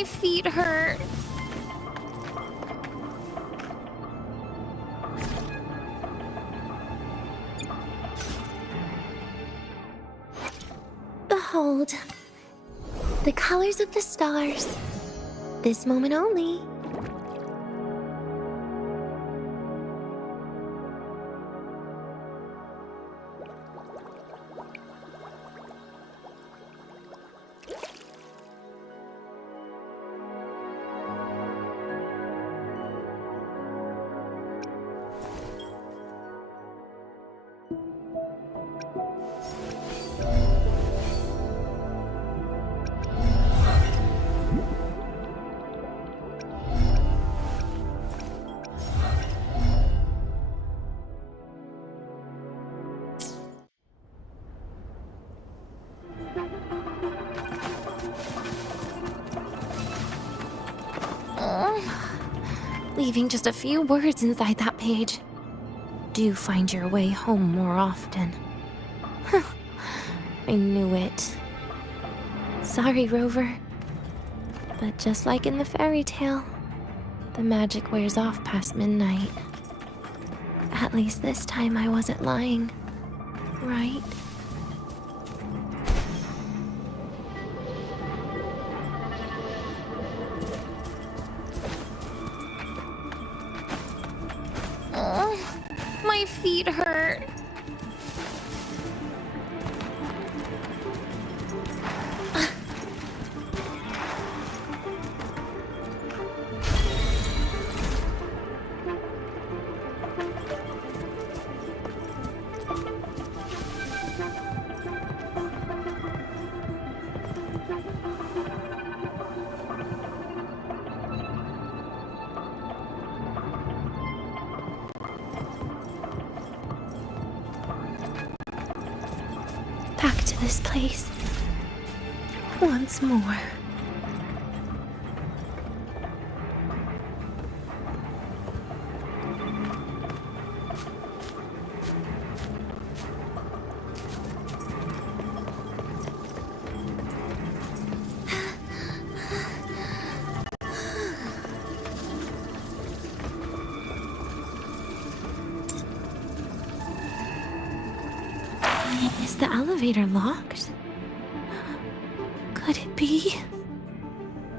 My feet hurt. Behold, the colors of the stars. This moment only. Leaving just a few words inside that page. Do find your way home more often. I knew it. Sorry, Rover. But just like in the fairy tale, the magic wears off past midnight. At least this time I wasn't lying, right? My feet hurt. Back to this place. Once more. Is the elevator locked? Could it be?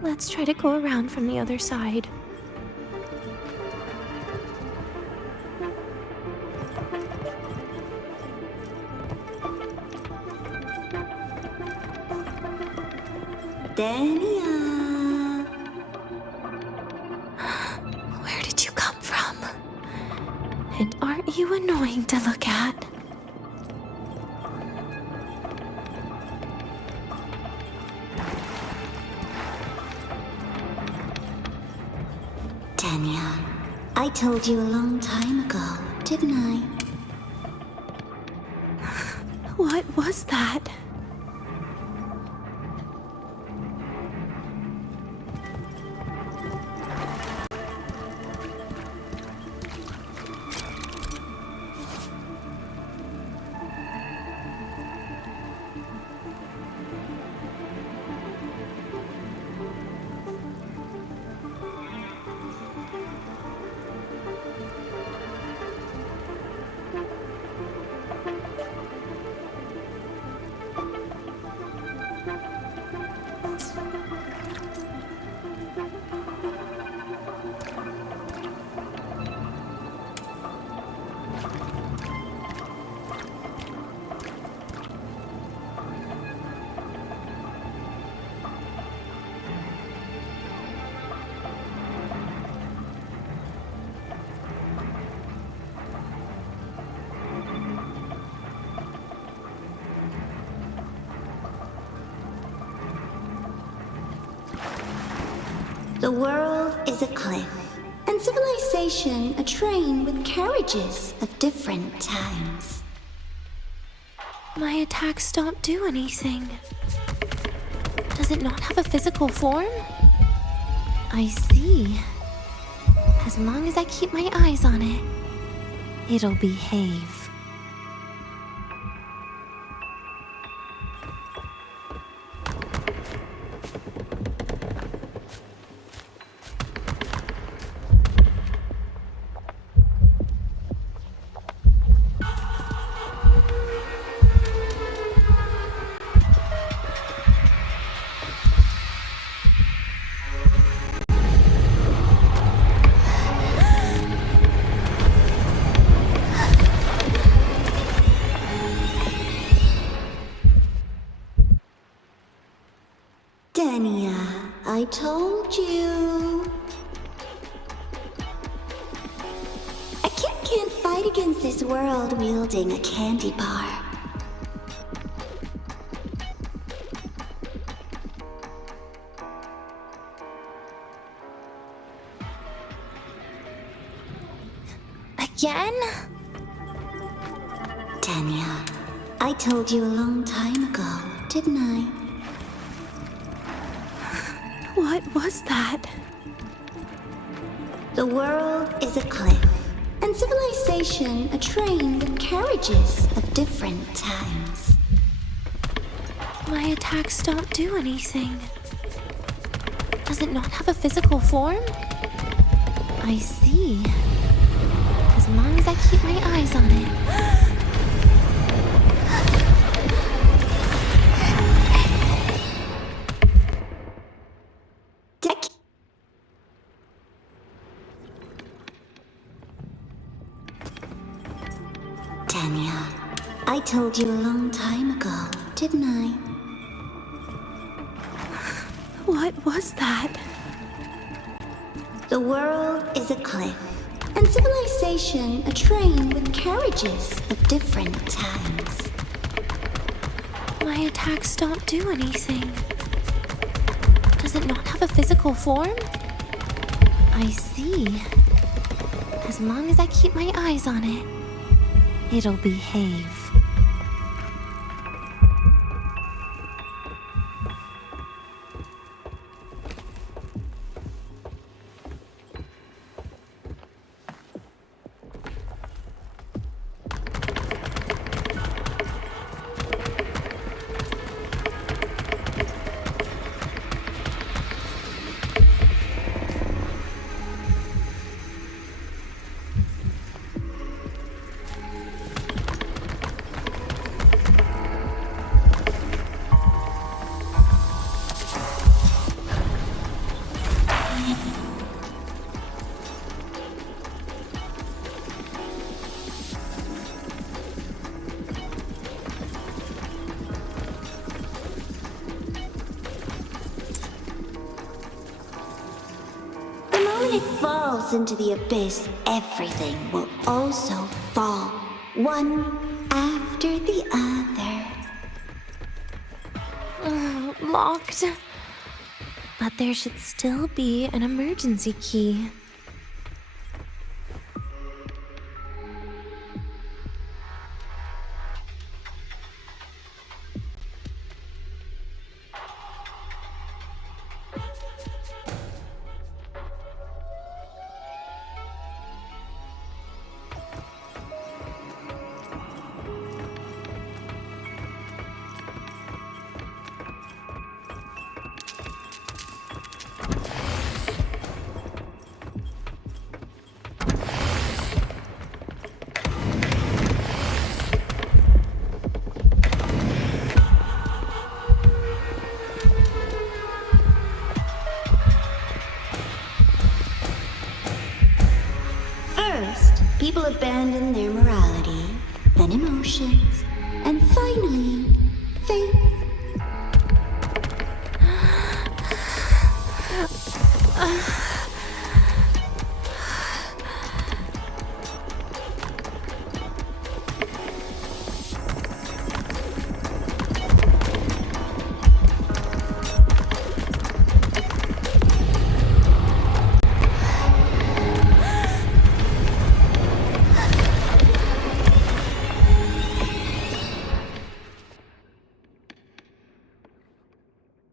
Let's try to go around from the other side. DENIA! Where did you come from? And aren't you annoying to look at? DENIA, I told you a long time ago, didn't I? What was that? The world is a cliff, and civilization a train with carriages of different times. My attacks don't do anything. Does it not have a physical form? I see. As long as I keep my eyes on it, it'll behave. I told you. A kid can't fight against this world wielding a candy bar. Again? DENIA, I told you a long time ago, didn't I? What was that? The world is a cliff, and civilization a train with carriages of different times. My attacks don't do anything. Does it not have a physical form? I see. As long as I keep my eyes on it. DENIA, I told you a long time ago, didn't I? What was that? The world is a cliff, and civilization a train with carriages of different times. My attacks don't do anything. Does it not have a physical form? I see. As long as I keep my eyes on it, it'll behave. When it falls into the abyss, everything will also fall, one after the other. Locked. But there should still be an emergency key. People abandon their morality, then emotions, and finally, faith.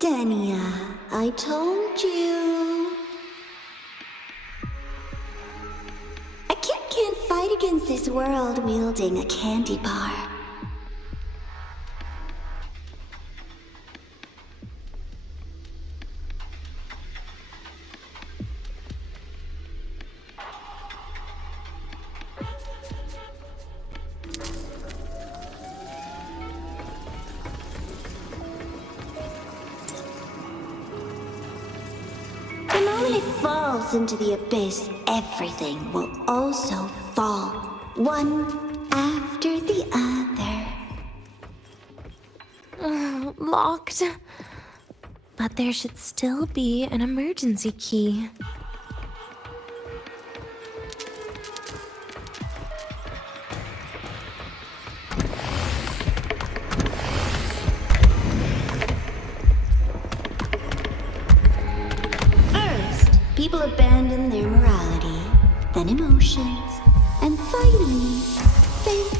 DENIA, I told you. A kid can't fight against this world wielding a candy bar. When it falls into the abyss, everything will also fall, one after the other. Locked. But there should still be an emergency key. First, people abandon their morality, then emotions, and finally, faith.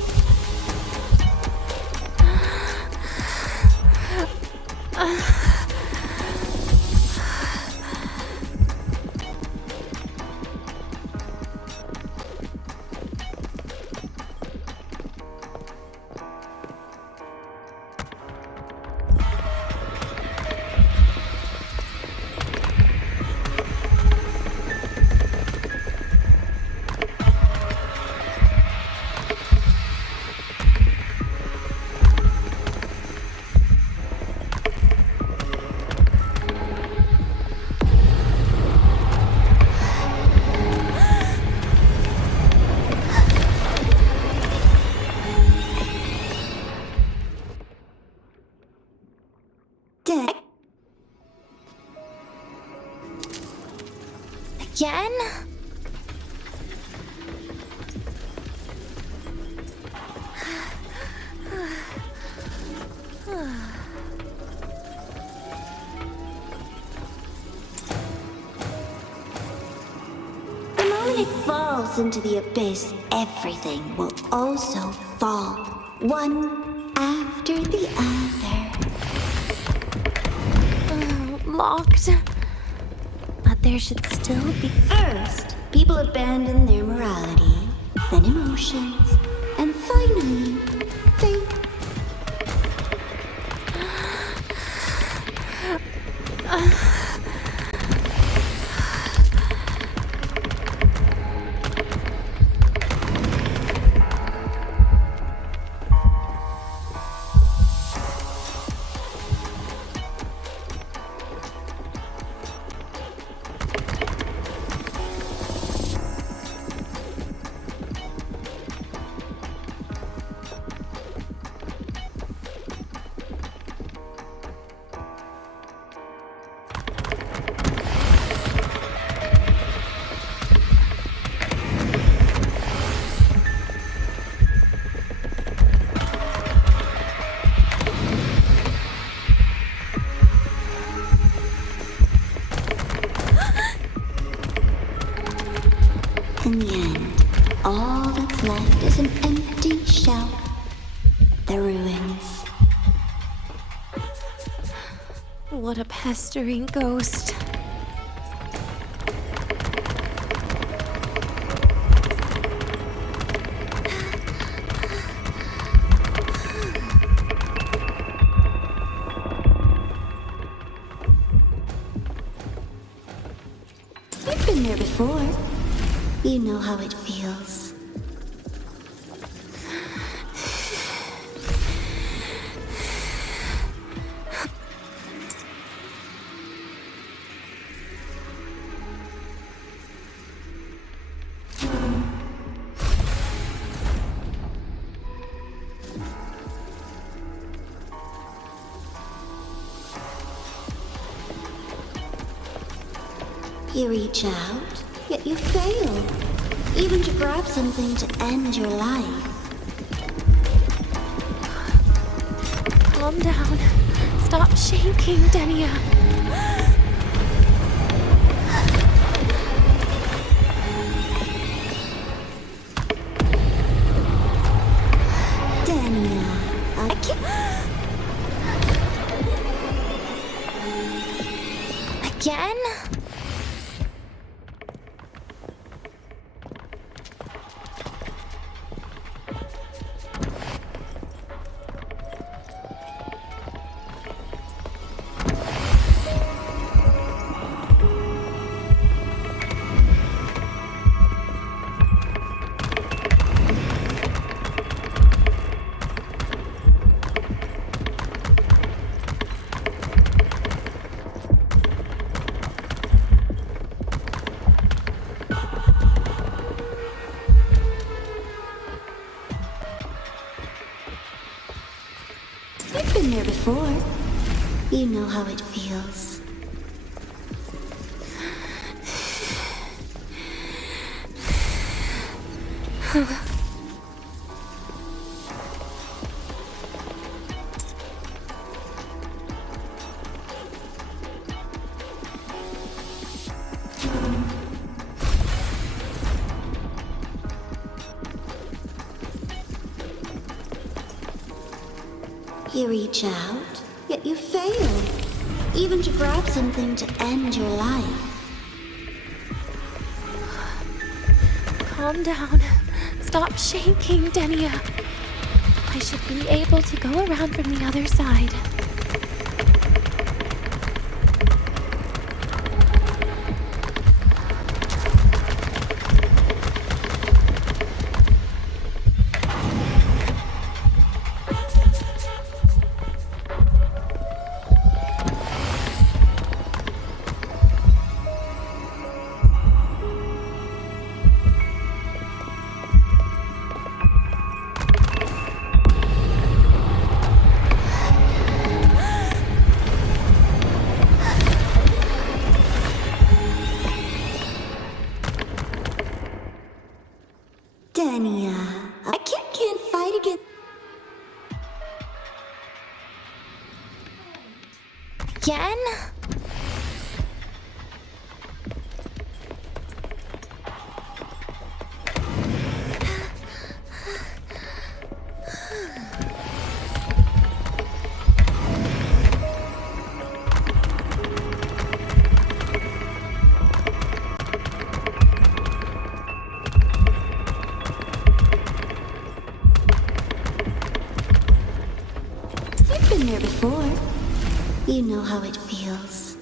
Again? The moment it falls into the abyss, everything will also fall, one after the other. Locked. But there should still be... First, people abandon their morality, then emotions, and finally, faith. In the end, all that's left is an empty shell. The ruins. What a pestering ghost. You've been there before. You know how it feels. You reach out, yet you fail. Even to grab something to end your life. Calm down. Stop shaking, DENIA. DENIA, I can't... Again? You've been there before. You know how it feels. You reach out, yet you fail. Even to grab something to end your life. Calm down. Stop shaking, DENIA. I should be able to go around from the other side. DENIA, I can't fight again. Again? You've been there before. You know how it feels.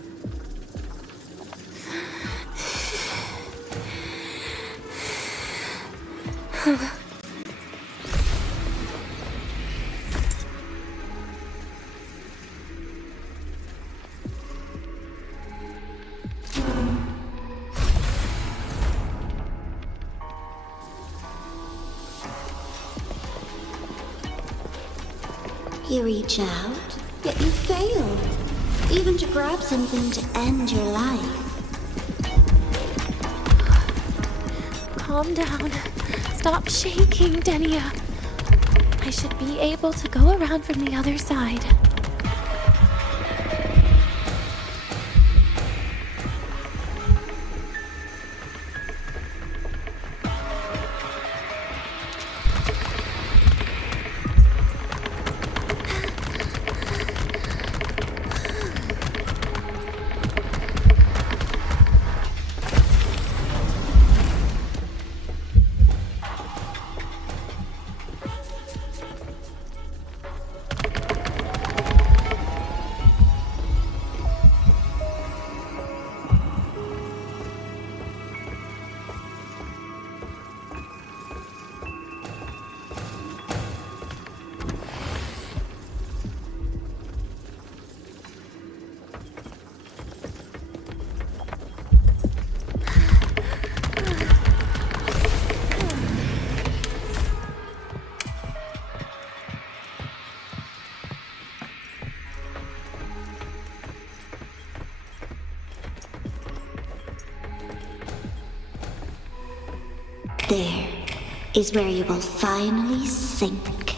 You reach out, yet you fail. Even to grab something to end your life. Calm down. Stop shaking, DENIA. I should be able to go around from the other side. There is where you will finally sink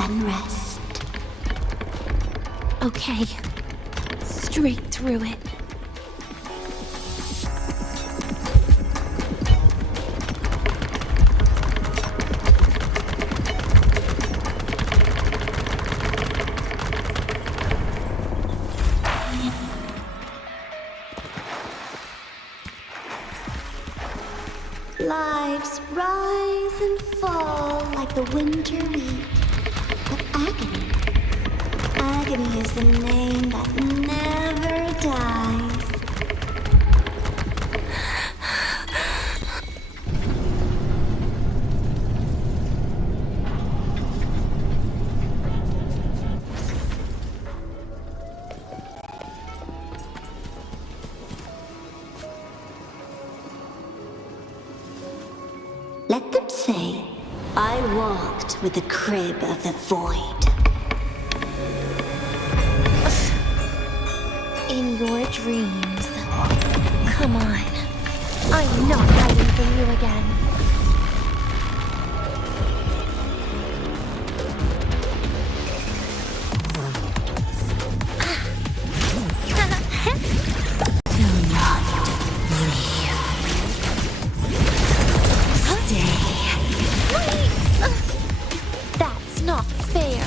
and rest. Okay. Straight through it. Lives rise and fall like the winter wheat. But agony is the name that never dies. Let them say, I walked with the crib of the void. your dreams. Come on. I'm not hiding from you again. Do not leave. Stay. Wait! That's not fair.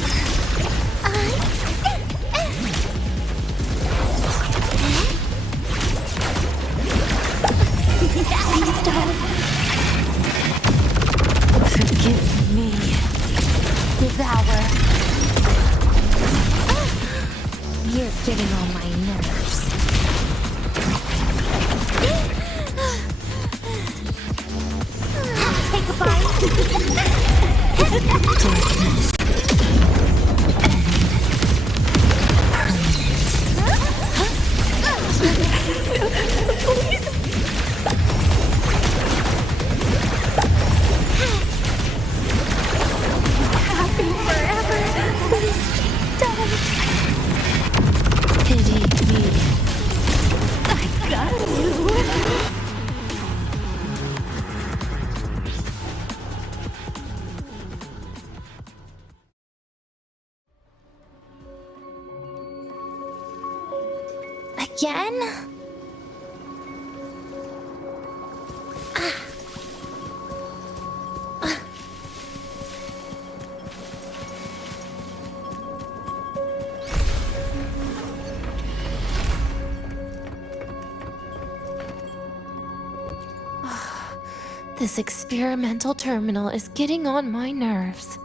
Please don't. Forgive me. Devour. You're getting on my nerves. Take a bite. Darkness. Happy forever. Please don't. Pity me. I got you. Again? This experimental terminal is getting on my nerves.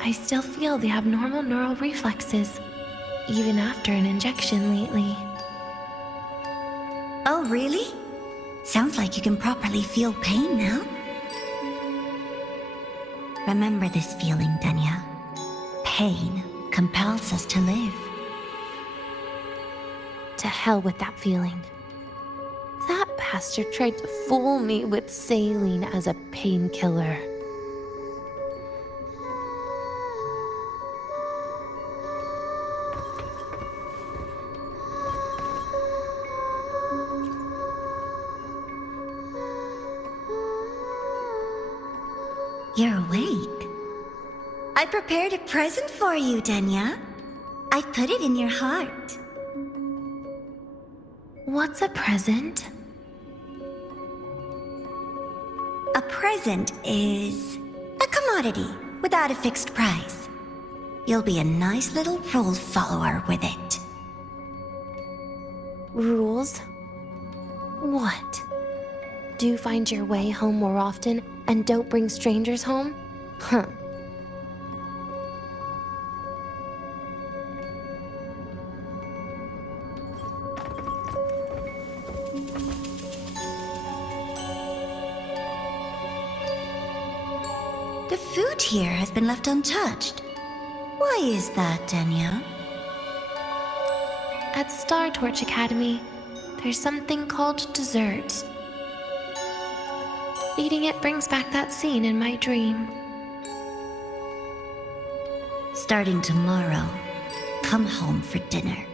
I still feel the abnormal neural reflexes, even after an injection lately. Oh, really? Sounds like you can properly feel pain now. Remember this feeling, DENIA. Pain compels us to live. To hell with that feeling. That bastard tried to fool me with saline as a painkiller. You're awake. I prepared a present for you, DENIA. I put it in your heart. What's a present? A present is a commodity without a fixed price. You'll be a nice little rule follower with it. Rules? What? Do find your way home more often and don't bring strangers home? Huh. The food here has been left untouched. Why is that, DENIA? At Star Torch Academy, there's something called dessert. Eating it brings back that scene in my dream. Starting tomorrow, come home for dinner.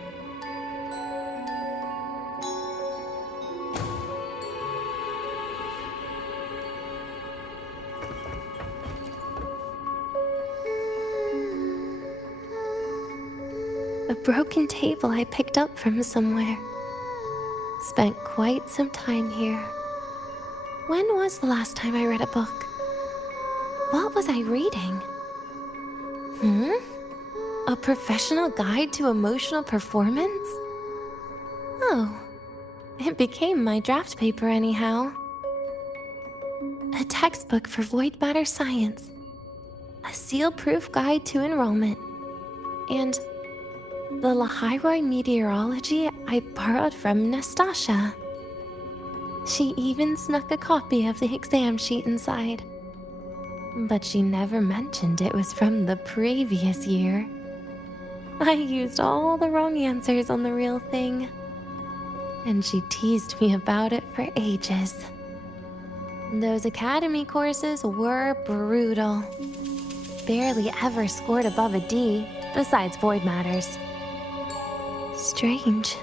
A broken table I picked up from somewhere. Spent quite some time here. When was the last time I read a book? What was I reading? A professional guide to emotional performance? Oh, it became my draft paper anyhow. A textbook for void matter science. A seal-proof guide to enrollment. And the Lahiroi meteorology I borrowed from Nastasha. She even snuck a copy of the exam sheet inside. But she never mentioned it was from the previous year. I used all the wrong answers on the real thing. and she teased me about it for ages. Those academy courses were brutal. Barely ever scored above a D, besides void matters. Strange.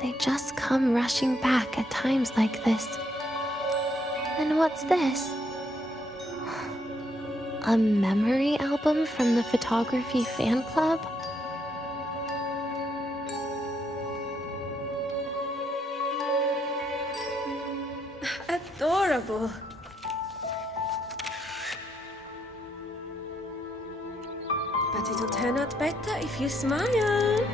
They just come rushing back at times like this. And what's this? A memory album from the photography fan club? Adorable. But it'll turn out better if you smile.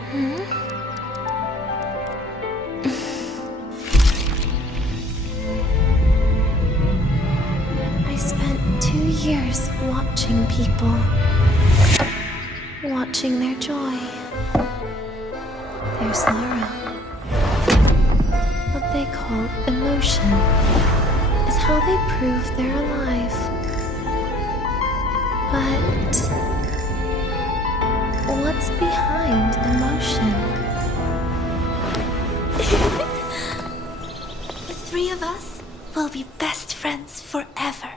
I spent 2 years watching people. Watching their joy. Their sorrow. What they call emotion is how they prove they're alive. But what's behind emotion? The three of us will be best friends forever.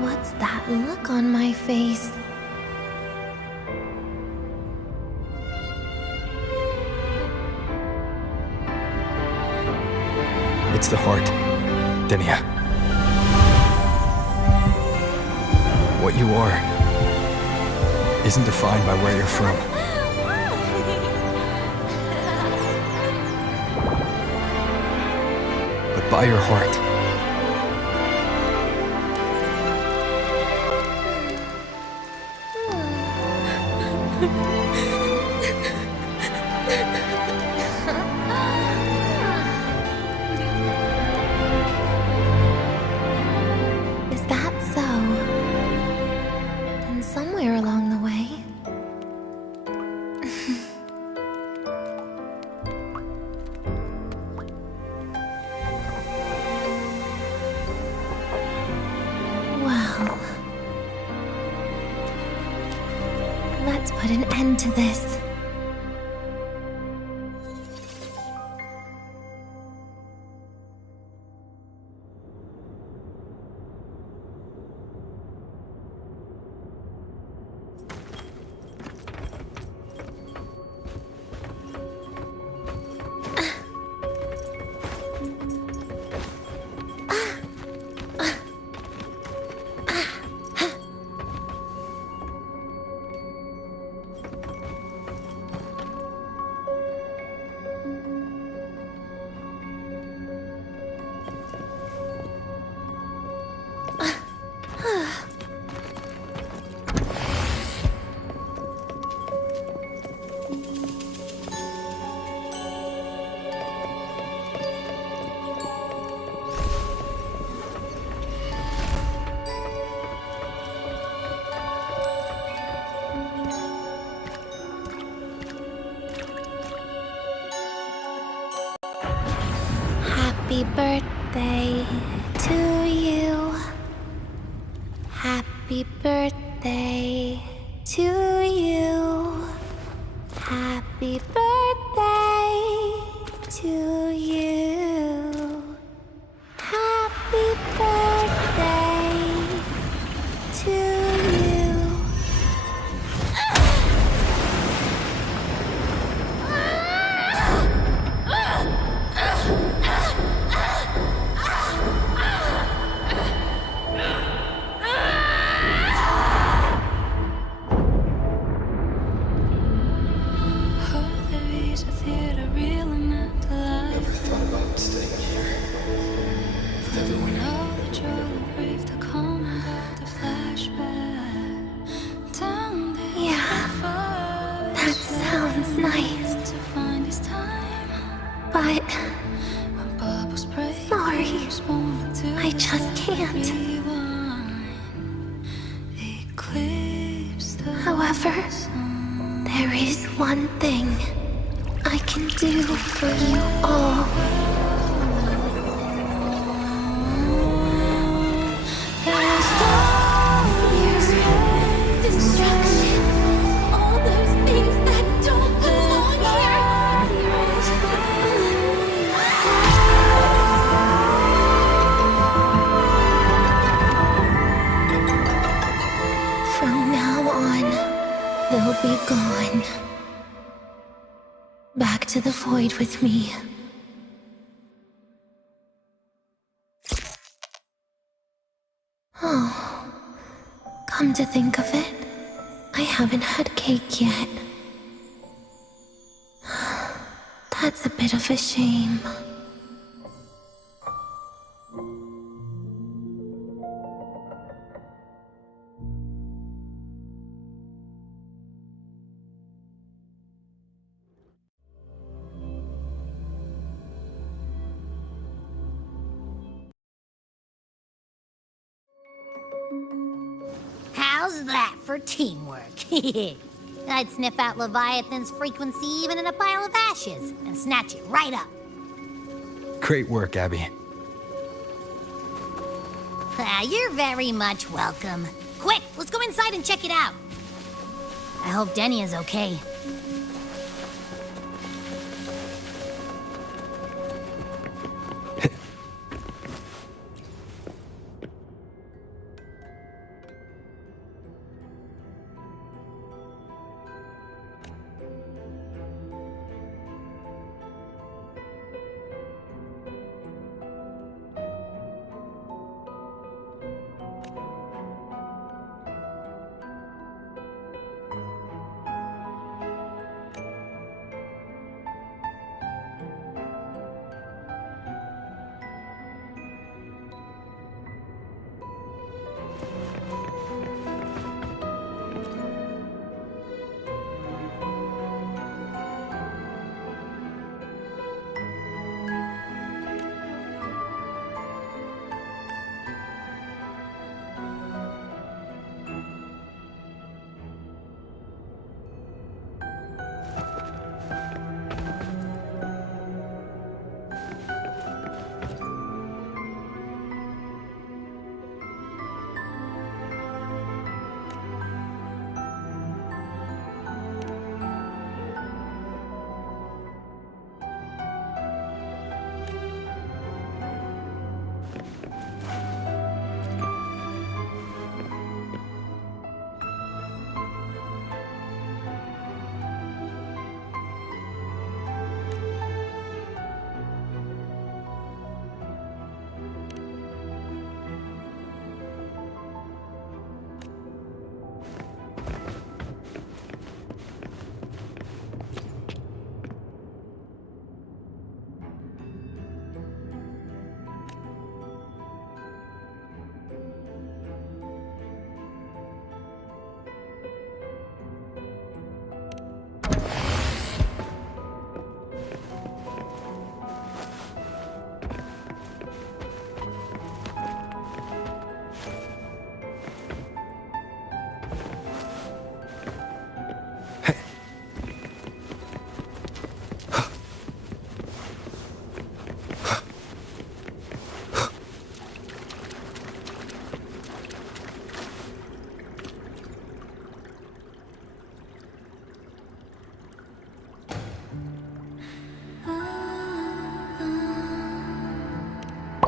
What's that look on my face? It's the heart, DENIA. What you are isn't defined by where you're from. But by your heart. Is that so? Then somewhere along the way... Well... Let's put an end to this. Happy birthday to you. Happy birthday to you. Happy birthday to you. Happy birthday to you. Nice. But sorry, I just can't. However, there is one thing I can do for you all. There's no Back to the void with me. Oh, come to think of it, I haven't had cake yet. That's a bit of a shame. How's that for teamwork? I'd sniff out Leviathan's frequency even in a pile of ashes and snatch it right up. Great work, Abby. You're very much welcome. Quick, let's go inside and check it out. I hope DENIA's okay.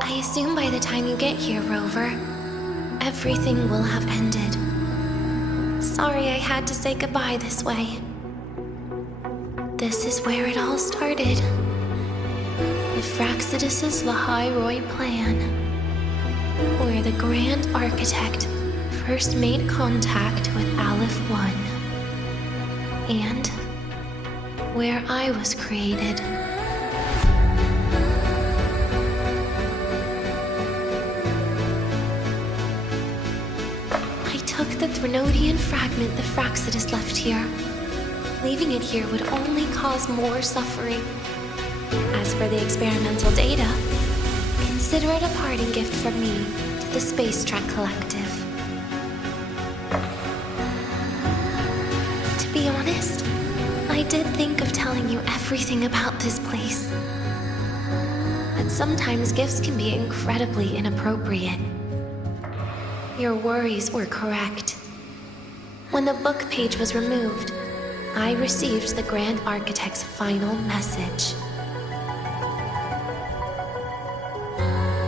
I assume by the time you get here, Rover, everything will have ended. Sorry I had to say goodbye this way. This is where it all started. With Fraxidus's Lahairoi plan, where the Grand Architect first made contact with Aleph 1, and where I was created. I took the Threnodian fragment the Fraxidus left here. Leaving it here would only cause more suffering. As for the experimental data, consider it a parting gift from me to the Space Trek Collective. To be honest, I did think of telling you everything about this place. But sometimes gifts can be incredibly inappropriate. Your worries were correct. When the book page was removed, I received the Grand Architect's final message.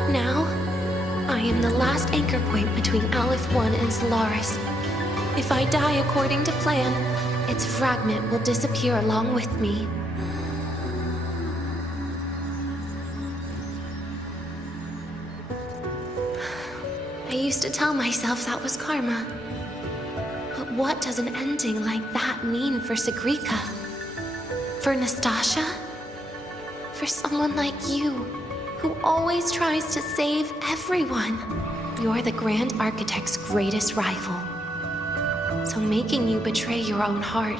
Now, I am the last anchor point between Aleph 1 and Solaris. If I die according to plan, its fragment will disappear along with me. used to tell myself that was karma. But what does an ending like that mean for Sigrika? For Nastasha? For someone like you, who always tries to save everyone? You're the Grand Architect's greatest rival. So making you betray your own heart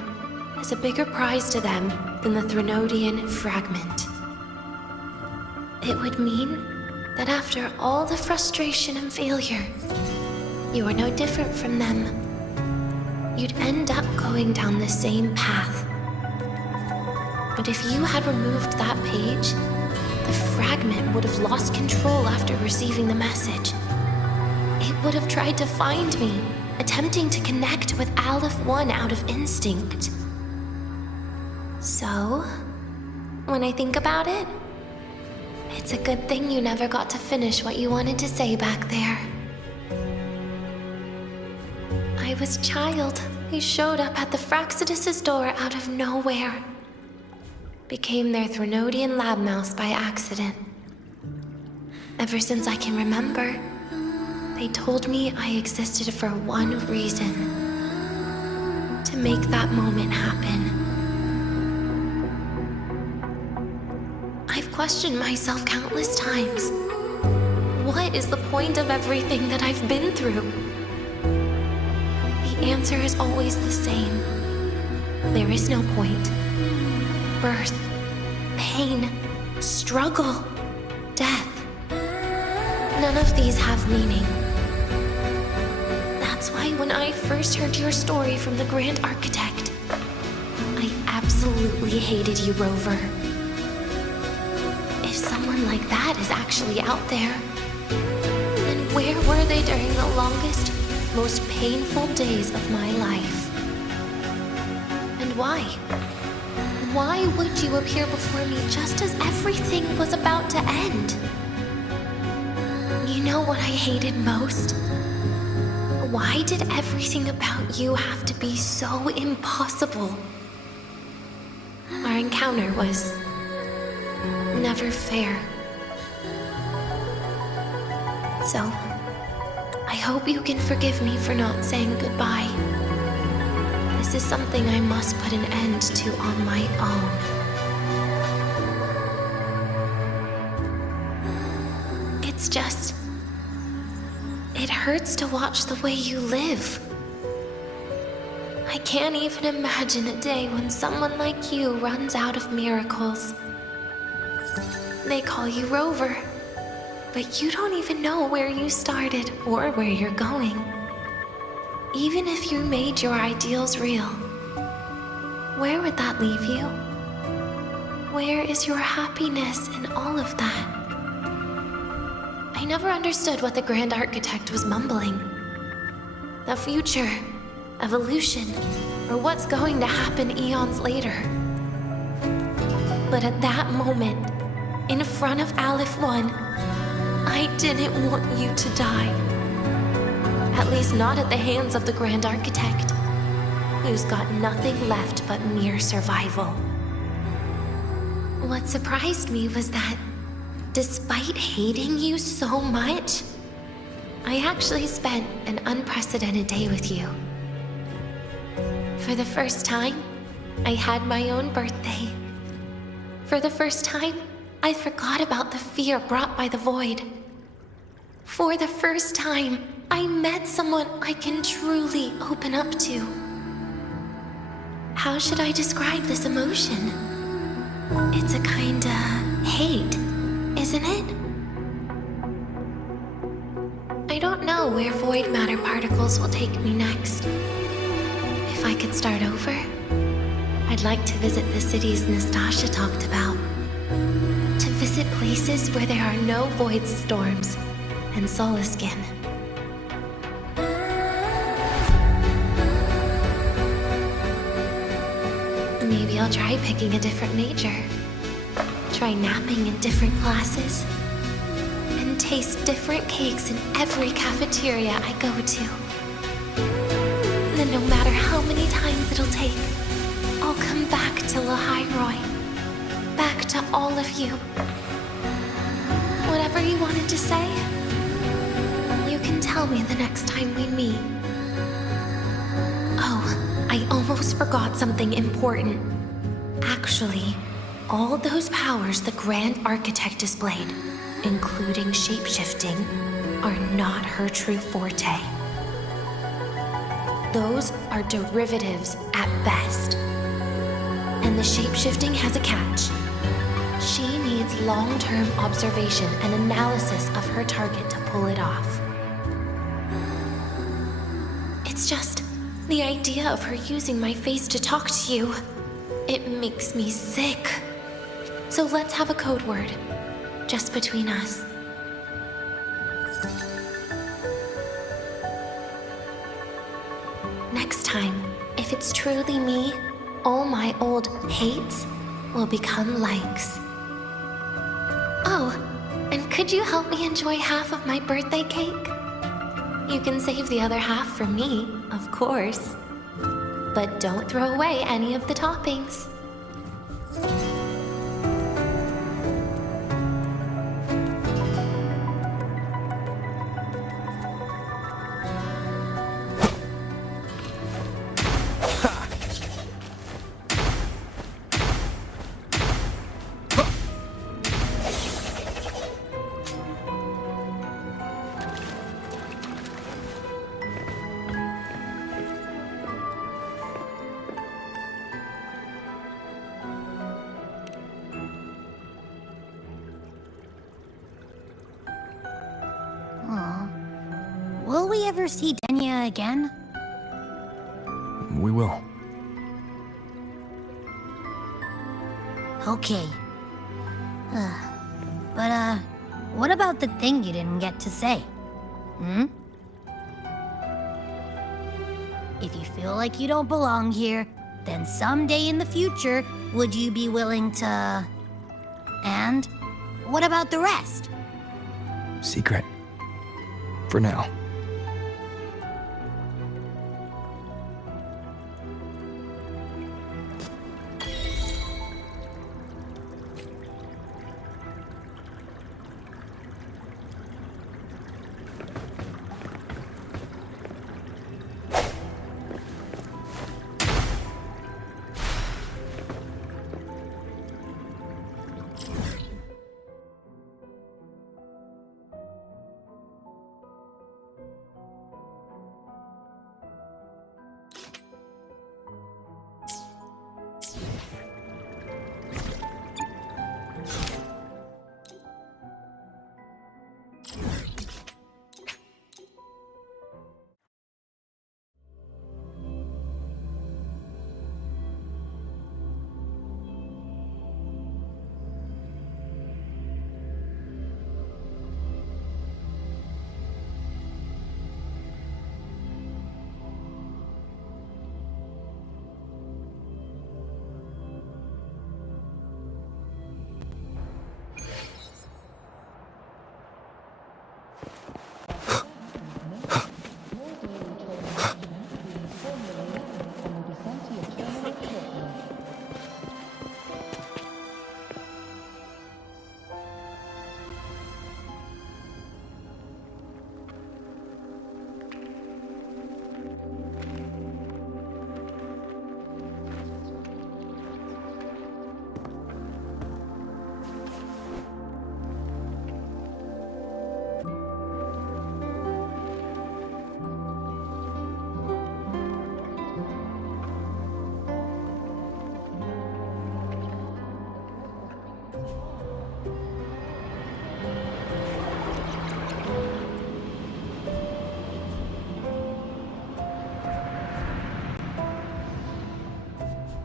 is a bigger prize to them than the Threnodian fragment. It would mean that after all the frustration and failure, you are no different from them. You'd end up going down the same path. But if you had removed that page, the fragment would have lost control after receiving the message. It would have tried to find me, attempting to connect with Aleph 1 out of instinct. So, when I think about it, it's a good thing you never got to finish what you wanted to say back there. I was a child who showed up at the Fraxidus' door out of nowhere. Became their Threnodian lab mouse by accident. Ever since I can remember, they told me I existed for one reason: to make that moment happen. I've questioned myself countless times. What is the point of everything that I've been through? The answer is always the same. There is no point. Birth, pain, struggle, death. None of these have meaning. That's why when I first heard your story from the Grand Architect, I absolutely hated you, Rover. If someone like that is actually out there, then where were they during the longest, most painful days of my life? And why? Why would you appear before me just as everything was about to end? You know what I hated most? Why did everything about you have to be so impossible? Our encounter was never fair. So, I hope you can forgive me for not saying goodbye. This is something I must put an end to on my own. It's just... it hurts to watch the way you live. I can't even imagine a day when someone like you runs out of miracles. They call you Rover, but you don't even know where you started or where you're going. Even if you made your ideals real, where would that leave you? Where is your happiness in all of that? I never understood what the Grand Architect was mumbling. The future, evolution, or what's going to happen eons later. But at that moment, in front of Aleph 1, I didn't want you to die. At least not at the hands of the Grand Architect, who's got nothing left but mere survival. What surprised me was that, despite hating you so much, I actually spent an unprecedented day with you. For the first time, I had my own birthday. For the first time, I forgot about the fear brought by the void. For the first time, I met someone I can truly open up to. How should I describe this emotion? It's a kinda hate, isn't it? I don't know where void matter particles will take me next. If I could start over, I'd like to visit the cities Nastasha talked about. To visit places where there are no void storms and Solaskin. Maybe I'll try picking a different major. Try napping in different classes. And taste different cakes in every cafeteria I go to. Then no matter how many times it'll take, I'll come back to Lahairoi. Back to all of you. Whatever you wanted to say, you can tell tell me the next time we meet? Oh, I almost forgot something important. Actually, all those powers the Grand Architect displayed, including shape-shifting, are not her true forte. Those are derivatives at best. And the shape-shifting has a catch. She needs long-term observation and analysis of her target to pull it off. It's just the idea of her using my face to talk to you. It makes me sick. So let's have a code word, just between us. Next time, if it's truly me, all my old hates will become likes. Oh, and could you help me enjoy half of my birthday cake? You can save the other half for me, of course. But don't throw away any of the toppings. Will we ever see DENIA again? We will. Okay. But, what about the thing you didn't get to say? If you feel like you don't belong here, then someday in the future, would you be willing to... And what about the rest? Secret. For now.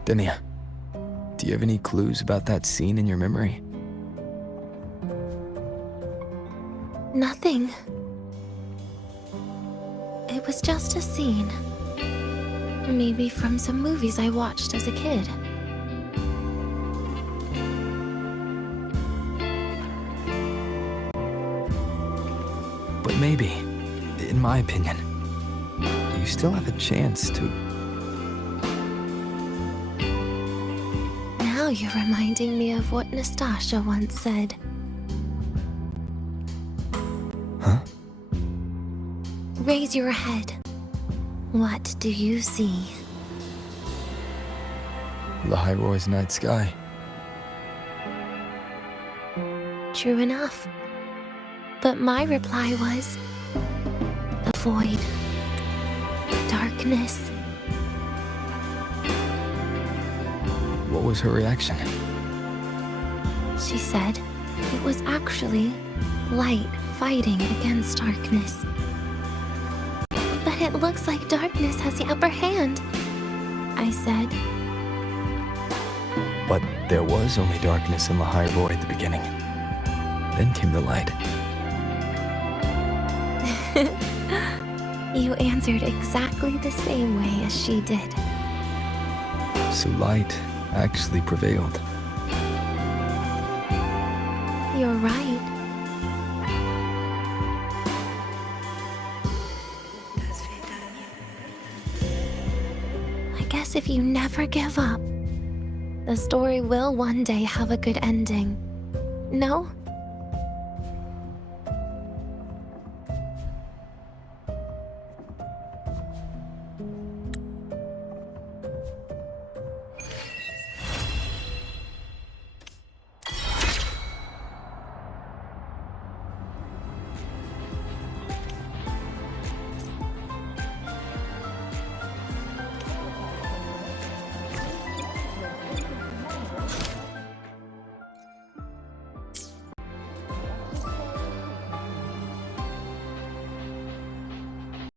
DENIA, do you have any clues about that scene in your memory? Nothing. It was just a scene. Maybe from some movies I watched as a kid. But maybe, in my opinion, you still have a chance to... Now you're reminding me of what Nastasha once said. Huh? Raise your head. What do you see? The Hyroy's night sky. True enough. But my reply was... the void. Darkness. What was her reaction? She said it was actually light fighting against darkness. But it looks like darkness has the upper hand, I said. But there was only darkness in the Hyroy at the beginning. Then came the light. You answered exactly the same way as she did. So light actually prevailed. You're right. I guess if you never give up, the story will one day have a good ending. No?